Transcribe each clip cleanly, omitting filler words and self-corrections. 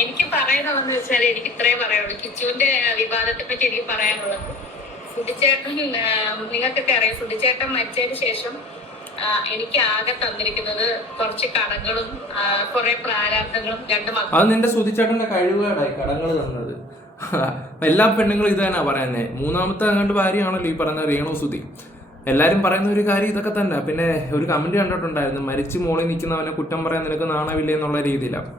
എനിക്ക് പറയാനുള്ളതെന്ന് വെച്ചാൽ എനിക്ക് ഇത്രേ പറയുള്ളൂ. കിച്ചുവിന്റെ വിവാദത്തെ പറ്റി എനിക്ക് പറയാനുള്ളത്, സുധിച്ചേട്ടൻ നിങ്ങൾക്കൊക്കെ അറിയാം, സുധിച്ചേട്ടൻ മരിച്ചതിന് ശേഷം എനിക്ക് ആകെ തന്നിരിക്കുന്നത് കുറച്ച് കടങ്ങളും കുറെ പ്രാരാബ്ദങ്ങളും രണ്ട് മക്കളും. അത് നിന്റെ സുധിച്ചേട്ടന്റെ കഴിവുകേടായി കടങ്ങൾ തന്നത്. എല്ലാ പെണ്ണുങ്ങളും ഇത് തന്നെ പറയുന്നത്. മൂന്നാമത്തെ അങ്ങോട്ട് ഭാര്യയാണല്ലോ ഈ പറയുന്ന രേണു സുധി. എല്ലാരും പറയുന്ന ഒരു കാര്യം ഇതൊക്കെ തന്നെ. പിന്നെ ഒരു കമന്റ് കണ്ടിട്ടുണ്ടായിരുന്നു, മരിച്ചു മോളിൽ നിൽക്കുന്നവനെ കുറ്റം പറയാൻ നിനക്ക് നാണമില്ല എന്നുള്ള രീതിയിലാണ്.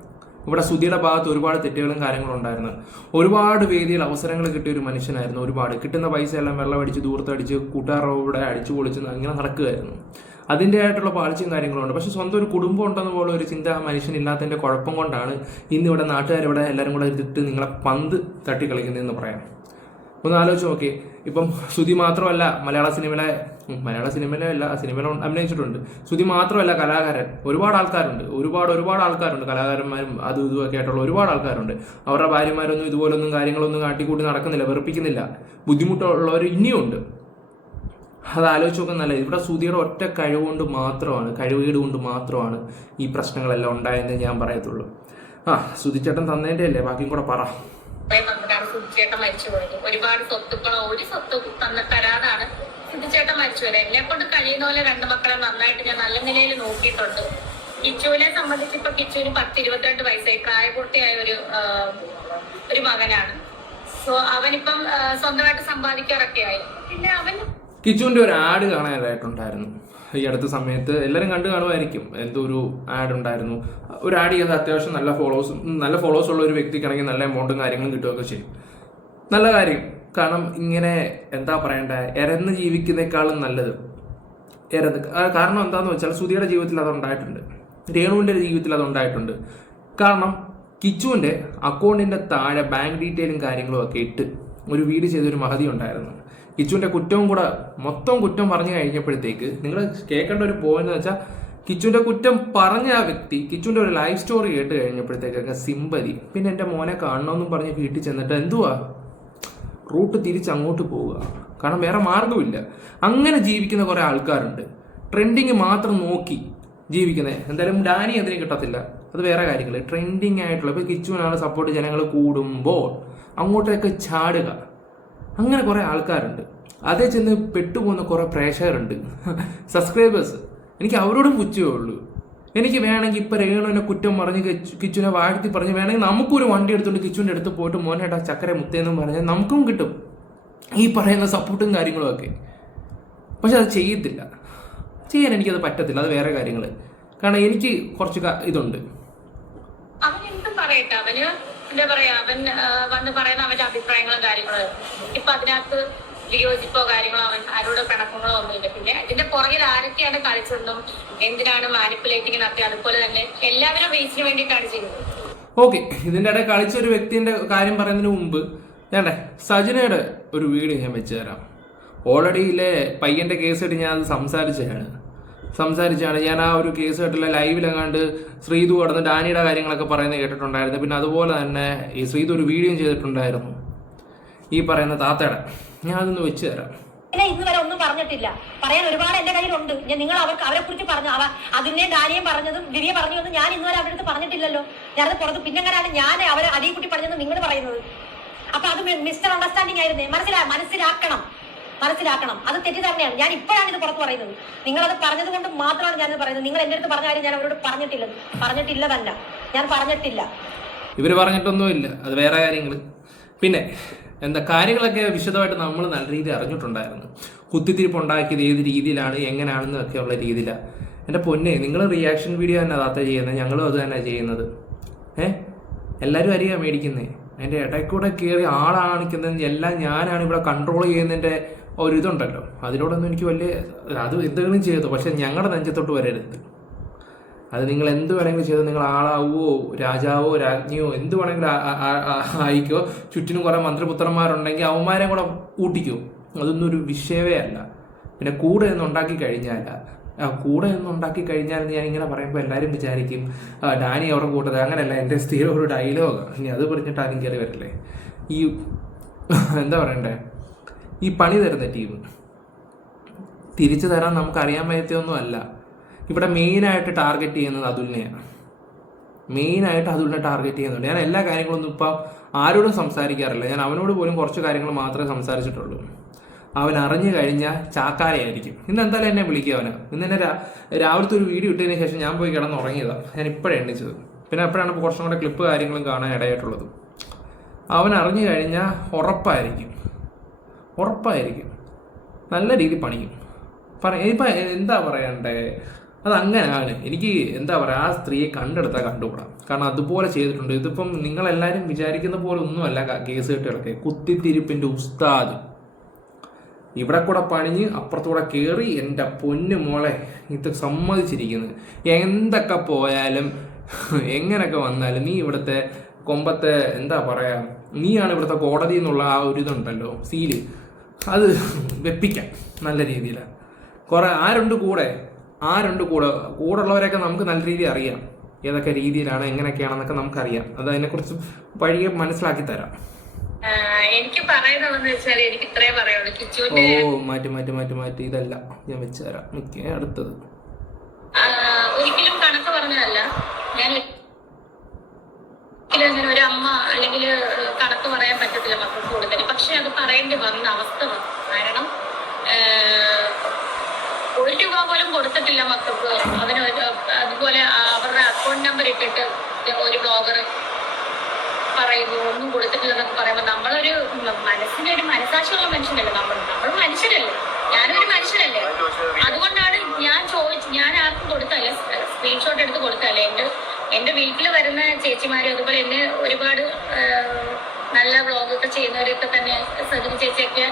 ഇവിടെ സുധിയുടെ ഭാഗത്ത് ഒരുപാട് തെറ്റുകളും കാര്യങ്ങളും ഉണ്ടായിരുന്നു. ഒരുപാട് വേദിയിൽ അവസരങ്ങൾ കിട്ടിയ ഒരു മനുഷ്യനായിരുന്നു. ഒരുപാട് കിട്ടുന്ന പൈസ എല്ലാം വെള്ളമടിച്ച് ദൂരത്തടിച്ച് കൂട്ടുകാരോടെ അടിച്ചു പൊളിച്ച് ഇങ്ങനെ നടക്കുകയായിരുന്നു. അതിൻ്റെ ആയിട്ടുള്ള പാളിച്ചും കാര്യങ്ങളുണ്ട്. പക്ഷെ സ്വന്തം ഒരു കുടുംബം ഉണ്ടെന്ന് പോലെ ഒരു ചിന്ത മനുഷ്യനില്ലാത്തതിൻ്റെ കുഴപ്പം കൊണ്ടാണ് ഇന്നിവിടെ നാട്ടുകാരിവിടെ എല്ലാവരും കൂടെ ഇരുത്തിട്ട് നിങ്ങളെ പന്ത് തട്ടി കളിക്കുന്നതെന്ന് പറയാം. ഒന്ന് ആലോചിച്ച് നോക്കി. ഇപ്പം സുധി മാത്രമല്ല മലയാള സിനിമയിലെ അല്ല, സിനിമയിൽ അഭിനയിച്ചിട്ടുണ്ട്. സുധി മാത്രമല്ല, കലാകാരൻ ഒരുപാട് ആൾക്കാരുണ്ട്. ഒരുപാട് ആൾക്കാരുണ്ട്, കലാകാരന്മാരും അതും ഇതുമൊക്കെ ആയിട്ടുള്ള ഒരുപാട് ആൾക്കാരുണ്ട്. അവരുടെ ഭാര്യമാരൊന്നും ഇതുപോലൊന്നും കാര്യങ്ങളൊന്നും കാട്ടിക്കൂട്ടി നടക്കുന്നില്ല, വെറുപ്പിക്കുന്നില്ല. ബുദ്ധിമുട്ടുള്ളവർ ഇനിയുണ്ട്. അത് ആലോചിച്ച് നോക്കുന്നല്ല. ഇവിടെ സുധിയുടെ ഒറ്റ കഴിവുകൊണ്ട് മാത്രമാണ്, കഴിവുകേട് കൊണ്ട് മാത്രമാണ് ഈ പ്രശ്നങ്ങളെല്ലാം ഉണ്ടായെന്ന് ഞാൻ പറയത്തുള്ളൂ. സുധിച്ചേട്ടൻ തന്നതിൻ്റെ അല്ലേ, ബാക്കിയും കൂടെ പറ. സുധിച്ചേട്ടൻ മരിച്ചുപോയത് ഒരുപാട് സ്വത്തുക്കളോ ഒരു സ്വത്ത് തരാതാണ് സുധിച്ചേട്ടൻ മരിച്ചുപോയത്. എന്നെ കൊണ്ട് കഴിയുന്ന പോലെ രണ്ട് മക്കളെ നന്നായിട്ട് ഞാൻ നല്ല നിലയിൽ നോക്കിയിട്ടുണ്ട്. കിച്ചുവിനെ സംബന്ധിച്ച് ഇപ്പൊ കിച്ചുവിന് 10-22 വയസ്സായി, പ്രായപൂർത്തിയായ ഒരു മകനാണ്. സോ അവനിപ്പം സ്വന്തമായിട്ട് സമ്പാദിക്കാറൊക്കെ ആയി. പിന്നെ അവൻ കിച്ചുവിൻ്റെ ഒരു ആഡ് കാണാനായിട്ടുണ്ടായിരുന്നു ഈ അടുത്ത സമയത്ത്. എല്ലാവരും കണ്ടു കാണുമായിരിക്കും. എന്തോ ഒരു ആഡ് ഉണ്ടായിരുന്നു. ഒരു ആഡ് ചെയ്ത് അത്യാവശ്യം നല്ല ഫോളോവേഴ്സ് ഉള്ള ഒരു വ്യക്തിക്കാണെങ്കിൽ നല്ല എമൗണ്ടും കാര്യങ്ങളും കിട്ടുകയൊക്കെ ചെയ്യും. നല്ല കാര്യം. കാരണം ഇങ്ങനെ എന്താ പറയണ്ടേ, ഇരന്ന് ജീവിക്കുന്നേക്കാളും നല്ലത് കാരണം എന്താണെന്ന് വെച്ചാൽ സുധിയുടെ ജീവിതത്തിൽ അതുണ്ടായിട്ടുണ്ട്, രേണുവിൻ്റെ ജീവിതത്തിൽ അതുണ്ടായിട്ടുണ്ട്. കാരണം കിച്ചുവിൻ്റെ അക്കൗണ്ടിൻ്റെ താഴെ ബാങ്ക് ഡീറ്റെയിലും കാര്യങ്ങളും ഒക്കെ ഇട്ട് ഒരു വീഡിയോ ചെയ്തൊരു മഹതി ഉണ്ടായിരുന്നു. കിച്ചുവിൻ്റെ കുറ്റവും കൂടെ മൊത്തം കുറ്റം പറഞ്ഞു കഴിഞ്ഞപ്പോഴത്തേക്ക് നിങ്ങൾ കേൾക്കേണ്ട ഒരു പോയിന്റ് എന്ന് വെച്ചാൽ, കിച്ചുവിൻ്റെ കുറ്റം പറഞ്ഞ ആ വ്യക്തി കിച്ചുവിൻ്റെ ഒരു ലൈഫ് സ്റ്റോറി കേട്ട് കഴിഞ്ഞപ്പോഴത്തേക്കൊക്കെ സിമ്പതി. പിന്നെ എൻ്റെ മോനെ കാണണമെന്നും പറഞ്ഞ് വീട്ടിൽ ചെന്നിട്ട് എന്തുവാ റൂട്ട് തിരിച്ച് അങ്ങോട്ട് പോവുക. കാരണം വേറെ മാർഗമില്ല. അങ്ങനെ ജീവിക്കുന്ന കുറേ ആൾക്കാരുണ്ട്, ട്രെൻഡിങ് മാത്രം നോക്കി ജീവിക്കുന്നത്. എന്തായാലും ഡാനി അതിന് കിട്ടത്തില്ല, അത് വേറെ കാര്യങ്ങൾ. ട്രെൻഡിങ് ആയിട്ടുള്ള ഇപ്പോൾ കിച്ചുവിനാണ് സപ്പോർട്ട് ജനങ്ങൾ കൂടുമ്പോൾ അങ്ങോട്ടേക്ക് ചാടുക, അങ്ങനെ കുറേ ആൾക്കാരുണ്ട്. അതേ ചെന്ന് പെട്ടുപോകുന്ന കുറേ പ്രേക്ഷകരുണ്ട്, സബ്സ്ക്രൈബേഴ്സ്. എനിക്ക് അവരോടും പുച്ഛമേ ഉള്ളൂ. എനിക്ക് വേണമെങ്കിൽ ഇപ്പം രേണുവിനെ കുറ്റം പറഞ്ഞ് കിച്ചുവിനെ വാഴ്ത്തി പറഞ്ഞ് വേണമെങ്കിൽ നമുക്കൊരു വണ്ടി എടുത്തുകൊണ്ട് കിച്ചുവിൻ്റെ അടുത്ത് പോയിട്ട് മോനേട്ടാ ചക്കര മുത്തേന്നും പറഞ്ഞാൽ നമുക്കും കിട്ടും ഈ പറയുന്ന സപ്പോർട്ടും കാര്യങ്ങളും ഒക്കെ. പക്ഷെ അത് ചെയ്യത്തില്ല, ചെയ്യാൻ എനിക്കത് പറ്റത്തില്ല. അത് വേറെ കാര്യങ്ങൾ. കാരണം എനിക്ക് കുറച്ച് ഇതുണ്ട്. അവൻ എന്തും പറയട്ടെ, അവന് എന്താ പറയാ, അവൻ വന്ന് പറയുന്ന അവന്റെ അഭിപ്രായങ്ങളും കാര്യങ്ങളും. ഇപ്പൊ അതിനകത്ത് വിയോജിപ്പോ കാര്യങ്ങളോ അവൻ ആരോട് പിണക്കങ്ങളോ ഒന്നുമില്ല. പിന്നെ ഇതിന്റെ പുറകിൽ ആരൊക്കെയാണ് കളിച്ചതെന്നും എന്തിനാണ് മാനിപ്പുലേറ്റിംഗ് നടത്തി, അതുപോലെ തന്നെ എല്ലാവരും റീച്ചിന് വേണ്ടിയിട്ടാണ് ചെയ്യുന്നത്. ഓക്കെ, ഇതിൻ്റെ ഇടയിൽ കളിച്ച ഒരു വ്യക്തിന്റെ കാര്യം പറയുന്നതിന് മുമ്പ് ഞാണ്ടേ സജനയുടെ ഒരു വീഡിയോ ഞാൻ വെച്ച് തരാം. ഓൾറെഡി പയ്യന്റെ കേസ് ആയിട്ട് ഞാൻ അത് സംസാരിച്ചാണ്. ഞാൻ ആ ഒരു കേസ് ആയിട്ടുള്ള ലൈവിലെങ്ങാണ്ട് ശ്രീതു കടന്ന് ഡാനിയുടെ കാര്യങ്ങളൊക്കെ പറയുന്നത് കേട്ടിട്ടുണ്ടായിരുന്നു. പിന്നെ അതുപോലെ തന്നെ ഈ ശ്രീതു ഒരു വീഡിയോ ചെയ്തിട്ടുണ്ടായിരുന്നു ഈ പറയുന്ന താത്തയുടെ. ഞാൻ അതൊന്ന് വെച്ച് തരാം. ഇന്ന് വരെ ഒന്നും പറഞ്ഞിട്ടില്ല, പറയാൻ ഒരുപാട് എന്റെ കയ്യിലുണ്ട്. നിങ്ങൾ അവരെ കുറിച്ച് പറഞ്ഞു, അതിനെ ഡാനിയെ പറഞ്ഞതും ദിവ്യ പറഞ്ഞതൊന്നും ഞാൻ ഇന്നുവരെ അവരുടെ അടുത്ത് പറഞ്ഞിട്ടില്ലല്ലോ. ഞാനത് പുറത്ത് പിന്നെങ്ങനെയാണ് ഞാൻ അവരെ അതേ കുട്ടി പറഞ്ഞത് നിങ്ങൾ പറയുന്നത്? അപ്പൊ അത് മിസ്റ്റർ അണ്ടർസ്റ്റാൻഡിങ് ആയിരുന്നേ. മനസ്സിലാക്കണം. അത് തെറ്റിദ്ധാരണയാണ്. ഞാൻ ഇപ്പോഴാണ് ഇത് പുറത്ത് പറയുന്നത്. നിങ്ങളത് പറഞ്ഞത് കൊണ്ട് മാത്രമാണ് ഞാനത് പറയുന്നത്. നിങ്ങൾ എന്റെ അടുത്ത് പറഞ്ഞ കാര്യം ഞാൻ അവരോട് പറഞ്ഞിട്ടില്ലതല്ല, ഞാൻ പറഞ്ഞിട്ടില്ല. ഇവര് പറഞ്ഞിട്ടൊന്നുമില്ല, അത് വേറെ കാര്യങ്ങൾ. പിന്നെ കാര്യങ്ങളൊക്കെ വിശദമായിട്ട് നമ്മൾ നല്ല രീതിയിൽ അറിഞ്ഞിട്ടുണ്ടായിരുന്നു. കുത്തിത്തിരിപ്പ് ഉണ്ടാക്കിയത് ഏത് രീതിയിലാണ് എങ്ങനെയാണെന്നൊക്കെ ഉള്ള രീതിയിലാണ്. എൻ്റെ പൊന്നെ, നിങ്ങൾ റിയാക്ഷൻ വീഡിയോ തന്നെ അതാത്ത ചെയ്യുന്നത്, ഞങ്ങളും അത് തന്നെ ചെയ്യുന്നത്. എല്ലാവരും അറിയാൻ മേടിക്കുന്നത്. അതിൻ്റെ ഇടയിൽ കൂടെ കയറി ആളാണിക്കുന്നത് എല്ലാം ഞാനാണ് ഇവിടെ കൺട്രോൾ ചെയ്യുന്നതിൻ്റെ ഒരിതുണ്ടല്ലോ. അതിനോടൊന്നും എനിക്ക് അത് എന്തെങ്കിലും ചെയ്തു, പക്ഷെ ഞങ്ങളുടെ നെഞ്ചത്തോട്ട് വരരുത്. അത് നിങ്ങൾ എന്ത് വേണമെങ്കിലും ചെയ്തോ, നിങ്ങൾ ആളാവോ രാജാവോ രാജ്ഞിയോ എന്ത് വേണമെങ്കിലും ആയിക്കോ. ചുറ്റിനും കുറേ മന്ത്രിപുത്രന്മാരുണ്ടെങ്കിൽ അവന്മാരെ കൂടെ കൂട്ടിക്കോ, അതൊന്നും ഒരു വിഷയമേ അല്ല. പിന്നെ കൂടെ നിന്ന് ഉണ്ടാക്കി കഴിഞ്ഞാൽ ഞാൻ ഇങ്ങനെ പറയുമ്പോൾ എല്ലാവരും വിചാരിക്കും ഡാനി അവരുടെ കൂട്ടത്. അങ്ങനെയല്ല, എൻ്റെ സ്ഥിരം ഒരു ഡയലോഗ്. ഇനി അത് പറഞ്ഞിട്ട് ആരും കയറി വരില്ലേ. ഈ എന്താ പറയണ്ടേ, ഈ പണി തരുന്ന ടീം തിരിച്ചു തരാൻ നമുക്കറിയാൻ പറ്റിയൊന്നും അല്ല. ഇവിടെ മെയിനായിട്ട് ടാർഗറ്റ് ചെയ്യുന്നത് അതുലിനെയാണ്. മെയിനായിട്ട് അതുള്ള ടാർഗറ്റ് ചെയ്യുന്നുണ്ട്. ഞാൻ എല്ലാ കാര്യങ്ങളൊന്നും ഇപ്പം ആരോടും സംസാരിക്കാറില്ല. ഞാൻ അവനോട് പോലും കുറച്ച് കാര്യങ്ങൾ മാത്രമേ സംസാരിച്ചിട്ടുള്ളൂ. അവൻ അറിഞ്ഞു കഴിഞ്ഞാൽ ചാക്കാരയായിരിക്കും. ഇന്ന് എന്തായാലും എന്നെ വിളിക്കുക അവന്. ഇന്ന് എന്നെ രാവിലത്തെ ഒരു വീഡിയോ ഇട്ടതിന് ശേഷം ഞാൻ പോയി കിടന്നുറങ്ങിയതാണ്. ഞാൻ ഇപ്പോഴാണ് എണ്ണിച്ചത്. പിന്നെ എപ്പോഴാണ് കുറച്ചും കൂടെ ക്ലിപ്പ് കാര്യങ്ങളും കാണാൻ ഇടയായിട്ടുള്ളത്. അവൻ അറിഞ്ഞു കഴിഞ്ഞാൽ ഉറപ്പായിരിക്കും നല്ല രീതിയിൽ പണിയും. ഇപ്പം എന്താ പറയണ്ടേ, അതങ്ങനെയാണ്. എനിക്ക് എന്താ പറയുക, ആ സ്ത്രീയെ കണ്ടെടുത്താൽ കണ്ടുകൂടാം. കാരണം അതുപോലെ ചെയ്തിട്ടുണ്ട്. ഇതിപ്പം നിങ്ങളെല്ലാവരും വിചാരിക്കുന്ന പോലെ ഒന്നുമല്ല കേസ് കെട്ടുകളൊക്കെ. കുത്തിത്തിരിപ്പിൻ്റെ ഉസ്താദ് ഇവിടെ കൂടെ പണിഞ്ഞ് അപ്പുറത്തൂടെ കയറി. എൻ്റെ പൊന്നു മോളെ, ഇത് സമ്മതിച്ചിരിക്കുന്നത്. എന്തൊക്കെ പോയാലും എങ്ങനെയൊക്കെ വന്നാലും നീ ഇവിടുത്തെ കൊമ്പത്തെ എന്താ പറയാ, നീയാണ് ഇവിടുത്തെ കോടതി എന്നുള്ള ആ ഒരു ഇതുണ്ടല്ലോ, സീല്, അത് വെപ്പിക്കാം നല്ല രീതിയിൽ. ആരുണ്ട് കൂടെ ഉള്ളവരെയൊക്കെ നമുക്ക് നല്ല രീതിയിൽ അറിയാം. ഏതൊക്കെ രീതിയിലാണ് എങ്ങനെയൊക്കെയാണെന്നൊക്കെ നമുക്കറിയാം. അത് അതിനെക്കുറിച്ച് വഴിയെ മനസ്സിലാക്കി തരാം. എനിക്ക് പറയുന്നതെന്ന് വെച്ചാൽ എനിക്ക് ഇത്രേ പറയുള്ളൂ. കിച്ചുവിന്റെ മാറ്റി ഇതല്ല ഞാൻ വെച്ച് തരാം. അടുത്തത് ഒരിക്കലും കണക്ക് പറഞ്ഞതല്ല. ഞാൻ അങ്ങനെ ഒരു അമ്മ അല്ലെങ്കിൽ കണക്ക് പറയാൻ പറ്റത്തില്ല മക്കൾക്ക് കൊടുക്കല്. പക്ഷെ അത് പറയേണ്ടി വന്ന അവസ്ഥ വന്നു. കാരണം 1 രൂപ പോലും കൊടുത്തിട്ടില്ല മക്കൾക്ക്. അതിന് അതുപോലെ അവരുടെ അക്കൗണ്ട് നമ്പർ ഇട്ടിട്ട് ഒരു ബ്ലോഗർ പറയുന്നു ഒന്നും കൊടുത്തിട്ടില്ലെന്നൊക്കെ പറയുമ്പോൾ നമ്മളൊരു മനസ്സിനൊരു മനസാക്ഷിയുള്ള മനുഷ്യനല്ലേ. നമ്മൾ മനുഷ്യരല്ലേ, ഞാനൊരു മനുഷ്യനല്ലേ. അതുകൊണ്ടാണ് ഞാൻ ആർക്കും കൊടുത്തല്ല, സ്ക്രീൻഷോട്ട് എടുത്ത് കൊടുത്തല്ലേ. എന്റെ വീട്ടിൽ വരുന്ന ചേച്ചിമാര് അതുപോലെ എന്നെ ഒരുപാട് നല്ല വ്ളോഗൊക്കെ ചെയ്യുന്നവരൊക്കെ തന്നെ സജിനി ചേച്ചിയൊക്കെ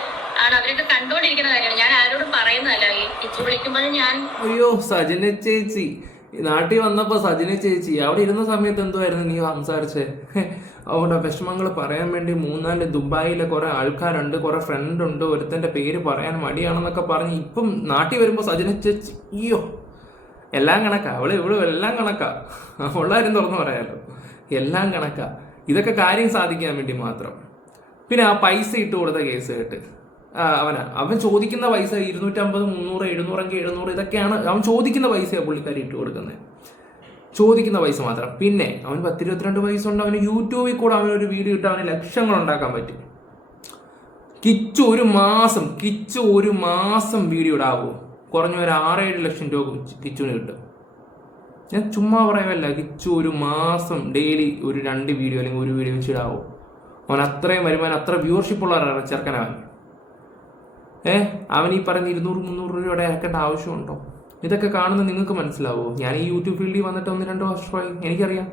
ആണ്. അവരൊക്കെ കണ്ടുകൊണ്ടിരിക്കുന്ന കാര്യമാണ്. ഞാൻ ആരോടും പറയുന്നതല്ല. ഈ കിച്ചു വിളിക്കുമ്പോഴും ഞാൻ സജിന ചേച്ചി നാട്ടിൽ വന്നപ്പോ സജിന ചേച്ചി അവിടെ ഇരുന്ന സമയത്ത് എന്തുവായിരുന്നു നീ സംസാരിച്ചേ? അവിടെ വിഷമങ്ങൾ പറയാൻ വേണ്ടി 3-4 ദുബായിലെ കുറെ ആൾക്കാരുണ്ട്, കുറെ ഫ്രണ്ട് ഉണ്ട്, ഒരുത്തന്റെ പേര് പറയാൻ മടിയാണെന്നൊക്കെ പറഞ്ഞ് ഇപ്പം നാട്ടിൽ വരുമ്പോ സജിന ചേച്ചി അയ്യോ എല്ലാം കണക്കാ. ഇവിടെ എല്ലാം കണക്കാ. ഉള്ളാരും തുറന്നു പറയാലോ, എല്ലാം കണക്കാ. ഇതൊക്കെ കാര്യം സാധിക്കാൻ വേണ്ടി മാത്രം. പിന്നെ ആ പൈസ ഇട്ട് കൊടുത്ത കേസ് കേട്ട് അവൻ ചോദിക്കുന്ന പൈസ 250, 300, 700 ഇതൊക്കെയാണ് അവൻ ചോദിക്കുന്ന പൈസയാണ് പുള്ളിക്കാരി ഇട്ട് കൊടുക്കുന്നത്. ചോദിക്കുന്ന പൈസ മാത്രം. പിന്നെ അവൻ 10-22 വയസ്സ് ഉണ്ട്. അവന് യൂട്യൂബിൽ കൂടെ അവനൊരു വീഡിയോ ഇട്ട് അവന് ലക്ഷങ്ങൾ ഉണ്ടാക്കാൻ പറ്റും. കിച്ചു ഒരു മാസം വീഡിയോ ഇടാവോ? കുറഞ്ഞ ഒരു 6-7 ലക്ഷം രൂപ കിച്ചുവിന് കിട്ടും. ഞാൻ ചുമ്മാ പറയുമല്ല. കിച്ചു ഒരു മാസം ഡെയിലി ഒരു 2 വീഡിയോ അല്ലെങ്കിൽ 1 വീഡിയോ വെച്ചിടാവോ? അവൻ അത്രയും വരുമാനം, അത്ര വ്യൂവർഷിപ്പ് ഉള്ള ചെറുക്കനവൻ. അവൻ ഈ പറഞ്ഞ 200-300 രൂപയുടെ ഇറക്കേണ്ട ആവശ്യമുണ്ടോ? ഇതൊക്കെ കാണുന്ന നിങ്ങൾക്ക് മനസ്സിലാവോ? ഞാൻ ഈ യൂട്യൂബ് ഫീൽഡിൽ വന്നിട്ട് 1-2 വർഷമായി. എനിക്കറിയാം.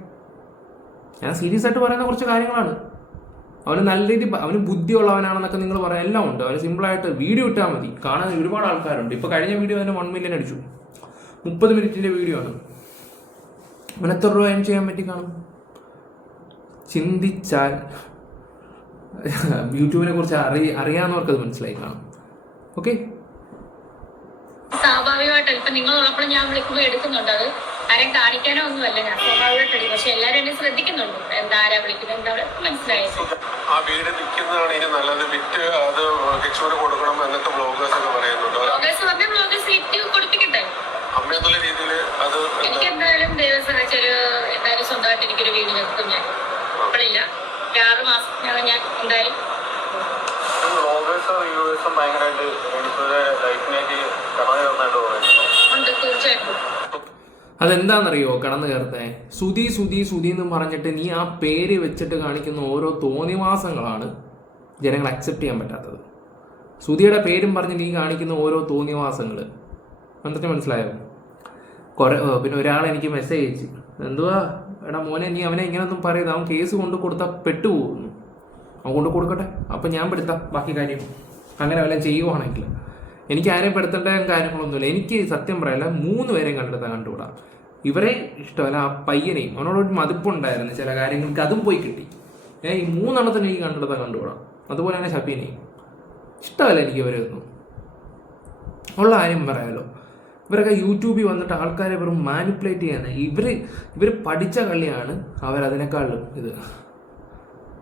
ഞാൻ സീരിയസ് ആയിട്ട് പറയുന്ന കുറച്ച് കാര്യങ്ങളാണ്. അവന് നല്ല രീതി അവന് ബുദ്ധിയുള്ളവനാണെന്നൊക്കെ നിങ്ങൾ പറയാൻ എല്ലാം ഉണ്ട്. അവന് സിമ്പിളായിട്ട് വീഡിയോ ഇട്ടാൽ മതി. കാണാൻ ഒരുപാട് ആൾക്കാരുണ്ട്. ഇപ്പൊ കഴിഞ്ഞ വീഡിയോ തന്നെ 1 മില്യൺ അടിച്ചു. 30 മിനിറ്റിന്റെ വീഡിയോ ആണ്. അവന് എത്ര രൂപ ഏൺ ചെയ്യാൻ പറ്റി കാണും? ചിന്തിച്ചാൽ യൂട്യൂബിനെ കുറിച്ച് അറിയാവുന്നവർക്ക് അത് മനസ്സിലായി കാണും. ഓക്കെ, സ്വാഭാവികമായിട്ട് ഇപ്പൊ നിങ്ങളുള്ളപ്പോഴും ഞാൻ വിളിക്കുമ്പോൾ എടുക്കുന്നുണ്ട്. അത് ആരെയും കാണിക്കാനോ ഒന്നുമല്ല, ഞാൻ സ്വാഭാവികമായിട്ട് എടുക്കും. പക്ഷെ എല്ലാവരും എന്നെ ശ്രദ്ധിക്കുന്നുണ്ട്. ആരാ വിളിക്കുന്നത്, എന്താ മനസ്സിലായി. ആ വീട് വിൽക്കുന്നതാണ് ഇനി നല്ലത്, വിറ്റ് അത് കിച്ചുവിന് കൊടുക്കണം എന്നൊക്കെ ബ്ലോഗേഴ്സ് ഒക്കെ പറയുന്നുണ്ട്. ബ്ലോഗേഴ്സ് വിറ്റ് കൊടുപ്പിക്കട്ടെ അമ്മ എന്നുള്ള രീതിയിൽ അത് എനിക്ക് എന്തായാലും ദൈവം സഹായിച്ചൊരു എന്തായാലും സ്വന്തമായിട്ട് എനിക്കൊരു വീട് വെക്കും. ഞാൻ ഇപ്പോഴില്ല, 6 മാസം ഞാൻ എന്തായാലും ഉണ്ട് തീർച്ചയായിട്ടും. അതെന്താണെന്നറിയോ കടന്നു കയറുന്നേ? സുധി എന്ന് പറഞ്ഞിട്ട് നീ ആ പേര് വെച്ചിട്ട് കാണിക്കുന്ന ഓരോ തോന്നിവാസങ്ങളാണ് ജനങ്ങൾ അക്സെപ്റ്റ് ചെയ്യാൻ പറ്റാത്തത്. സുധിയുടെ പേരും പറഞ്ഞ് നീ കാണിക്കുന്ന ഓരോ തോന്നിവാസങ്ങൾ എന്നിട്ട് മനസ്സിലായോ? പിന്നെ ഒരാൾ എനിക്ക് മെസ്സേജ് അയച്ചു, എന്തുവാ എടാ മോനെ നീ അവനെ ഇങ്ങനെയൊന്നും പറയുന്നത്, അവൻ കേസ് കൊണ്ട് കൊടുത്താൽ പെട്ടുപോകുന്നു. അവൻ കൊണ്ട് കൊടുക്കട്ടെ, അപ്പം ഞാൻ പെടുത്താം ബാക്കി കാര്യം. അങ്ങനെ വല്ലതും ചെയ്യുവാണെങ്കിൽ എനിക്ക് ആരെയും പെടുത്തേണ്ട കാര്യങ്ങളൊന്നുമില്ല. എനിക്ക് സത്യം പറയല്ല 3 പേരെയും കണ്ടെടുത്താൽ കണ്ടുകൂടാ. ഇവരെ ഇഷ്ടമല്ല, ആ പയ്യനെയും അവനോടൊരു മതിപ്പുണ്ടായിരുന്നു ചില കാര്യങ്ങൾക്ക്, അതും പോയി കിട്ടി. ഈ 3 എണ്ണത്തിന് എനിക്ക് കണ്ടെടുത്താൽ കണ്ടുകൂടാ. അതുപോലെ തന്നെ ഷബീനെയും ഇഷ്ടമല്ല എനിക്ക് ഇവരൊന്നും. ഉള്ള കാര്യം പറയാമല്ലോ, ഇവരൊക്കെ യൂട്യൂബിൽ വന്നിട്ട് ആൾക്കാരെ വെറും മാനിപ്പുലേറ്റ് ചെയ്യാൻ ഇവർ പഠിച്ച കളിയാണ് അവരതിനേക്കാളും ഇത്.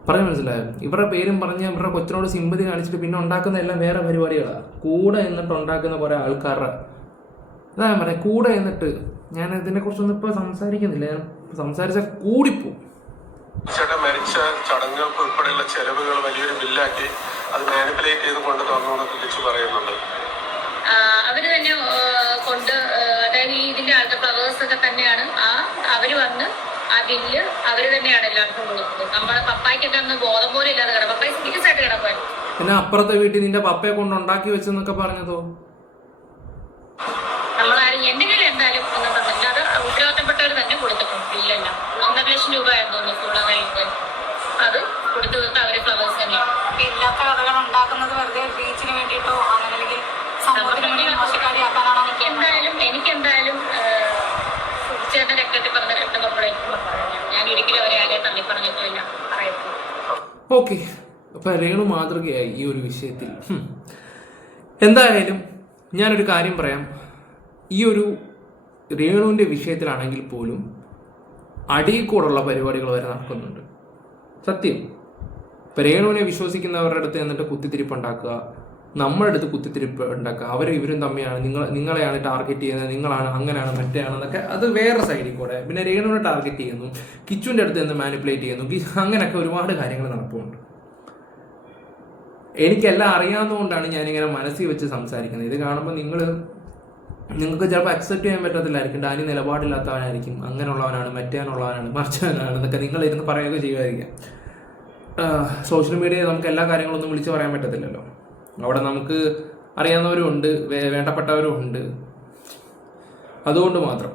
പറഞ്ഞ് മനസ്സിലായോ? ഇവരുടെ പേരും പറഞ്ഞ് ഇവരുടെ കൊച്ചിനോട് സിമ്പതി കാണിച്ചിട്ട് പിന്നെ ഉണ്ടാക്കുന്ന എല്ലാം വേറെ പരിപാടികളാണ്. കൂടെ എന്നിട്ട് ഉണ്ടാക്കുന്ന കുറേ ആൾക്കാരുടെ അതാ ഞാൻ പറയാം. കൂടെ എന്നിട്ട് ഞാൻ ഇതിനെക്കുറിച്ചൊന്നും ഇപ്പോൾ സംസാരിക്കുന്നില്ല. ഞാൻ സംസാരിച്ചാൽ കൂടിപ്പോവും. ചേട്ടൻ മരിച്ച ചടങ്ങുകൾക്ക് ഉൾപ്പെടെയുള്ള ചെലവുകൾ വലിയൊരു ബില്ലാക്കി അത് മാനിപ്പുലേറ്റ് ചെയ്ത് കൊണ്ട് തന്നു എന്നൊക്കെ കിച്ചു പറയുന്നുണ്ട്. അവര് തന്നെ കൊണ്ട്, അതായത് ഇതിന്റെ ആൾക്കാർ ഫ്ലവേഴ്സ് ഒക്കെ തന്നെയാണ് അവര് വന്ന് ആ ബില്ല് അവര് തന്നെയാണ് എല്ലാവർക്കും കൊടുക്കുന്നത്. നമ്മളെ പപ്പായ്ക്കൊക്കെ അന്ന് ബോധം പോലും ഇല്ലാതെ കിടക്കും. പപ്പായ സീരിയസ് ആയിട്ട് കിടക്കുമായിരുന്നു. പിന്നെ അപ്പുറത്തെ വീട്ടിൽ നിന്റെ പപ്പയെ കൊണ്ട് ഉണ്ടാക്കി വെച്ചെന്നൊക്കെ പറഞ്ഞതോ? നമ്മളാരും എന്റെ കയ്യിൽ എന്തായാലും ഒന്നും തന്നില്ല. അത് ഉത്തരവാദിത്തപ്പെട്ടവർ തന്നെ കൊടുത്തിട്ടുണ്ട് ബില്ലെല്ലാം. 1,50,000 രൂപയായിരുന്നു ഫുള്ള് കഴിയുമ്പോൾ. അത് കൊടുത്തു തീർത്ത അവര് ഫ്ലവേഴ്സ് തന്നെയാണ്. ഇല്ലാത്ത കഥകൾ ഉണ്ടാക്കുന്നത് വെറുതെ റീച്ചിന് വേണ്ടിയിട്ടോ അങ്ങനെ അല്ലെങ്കിൽ സമൂഹത്തിന് വേണ്ടി മോശക്കാരിയാക്കാനാണോ? എനിക്കെന്തായാലും ചേട്ടൻ രക്തത്തിൽ പറഞ്ഞ രക്തമപ്പോഴേക്കും ഞാൻ ഒരിക്കലും അവരെ ആരെയും തള്ളി പറഞ്ഞിട്ടില്ല പറയുന്നു. ഓക്കെ, അപ്പൊ രേണു മാതൃകയായി ഈ ഒരു വിഷയത്തിൽ. എന്തായാലും ഞാനൊരു കാര്യം പറയാം. ഈ ഒരു രേണുവിൻ്റെ വിഷയത്തിലാണെങ്കിൽ പോലും അടിയിൽ കൂടുള്ള പരിപാടികൾ വരെ നടക്കുന്നുണ്ട്. സത്യം. ഇപ്പം രേണുവിനെ വിശ്വസിക്കുന്നവരുടെ അടുത്ത് എന്നിട്ട് കുത്തിത്തിരിപ്പ് ഉണ്ടാക്കുക, നമ്മുടെ അടുത്ത് കുത്തിത്തിരിപ്പ് ഉണ്ടാക്കുക, അവരും ഇവരും തമ്മിലാണ്, നിങ്ങളെയാണ് ടാർഗറ്റ് ചെയ്യുന്നത്, നിങ്ങളാണ് അങ്ങനെയാണ് മറ്റേയാണെന്നൊക്കെ, അത് വേറെ സൈഡിൽ കൂടെ. പിന്നെ രേണുവിനെ ടാർഗറ്റ് ചെയ്യുന്നു, കിച്ചുവിൻ്റെ അടുത്ത് നിന്ന് മാനിപ്പുലേറ്റ് ചെയ്യുന്നു, അങ്ങനെയൊക്കെ ഒരുപാട് കാര്യങ്ങൾ നടപ്പുണ്ട്. എനിക്കെല്ലാം അറിയാവുന്നതുകൊണ്ടാണ് ഞാനിങ്ങനെ മനസ്സിൽ വെച്ച് സംസാരിക്കുന്നത്. ഇത് കാണുമ്പോൾ നിങ്ങൾക്ക് ചിലപ്പോൾ അക്സെപ്റ്റ് ചെയ്യാൻ പറ്റത്തില്ലായിരിക്കും. ഡാനി നിലപാടില്ലാത്തവനായിരിക്കും, അങ്ങനെയുള്ളവനാണ്, മറ്റേനുള്ളവനാണ്, മറിച്ചവനാണ് എന്നൊക്കെ നിങ്ങളിരുന്ന് പറയുകയൊക്കെ ചെയ്യുമായിരിക്കാം. സോഷ്യൽ മീഡിയയിൽ നമുക്ക് എല്ലാ കാര്യങ്ങളൊന്നും വിളിച്ച് പറയാൻ പറ്റത്തില്ലല്ലോ. അവിടെ നമുക്ക് അറിയാവുന്നവരും ഉണ്ട്, വേണ്ടപ്പെട്ടവരും ഉണ്ട്. അതുകൊണ്ട് മാത്രം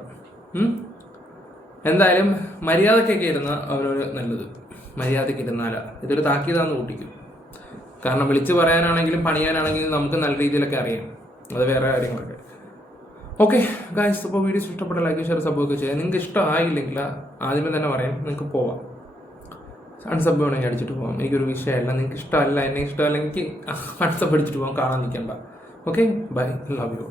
എന്തായാലും മര്യാദക്കൊക്കെ ഇരുന്ന അവരൊരു നല്ലത്. മര്യാദയ്ക്ക് ഇരുന്നാല ഇതൊരു താക്കീതാന്ന് കൂട്ടിക്കും. കാരണം വിളിച്ച് പറയാനാണെങ്കിലും പണിയാനാണെങ്കിലും നമുക്ക് നല്ല രീതിയിലൊക്കെ അറിയാം. അത് വേറെ കാര്യങ്ങളൊക്കെ. ഓക്കെ ഗായ്സ്, അപ്പോൾ വീഡിയോസ് ഇഷ്ടപ്പെട്ട ലൈക്ക് ഷെയർ സബ് ഒക്കെ ചെയ്യാം. നിങ്ങൾക്ക് ഇഷ്ടമായില്ലെങ്കിൽ ആദ്യമേ തന്നെ പറയാം, നിങ്ങൾക്ക് പോവാം. അൺസബ് വേണമെങ്കിൽ അടിച്ചിട്ട് പോകാം, എനിക്കൊരു വിഷയമല്ല. നിങ്ങൾക്ക് ഇഷ്ടമല്ല, എന്നെ ഇഷ്ടമല്ല, എനിക്ക് അൺസബ് അടിച്ചിട്ട് പോകാം, കാണാൻ നിൽക്കണ്ട. Okay, bye, love U.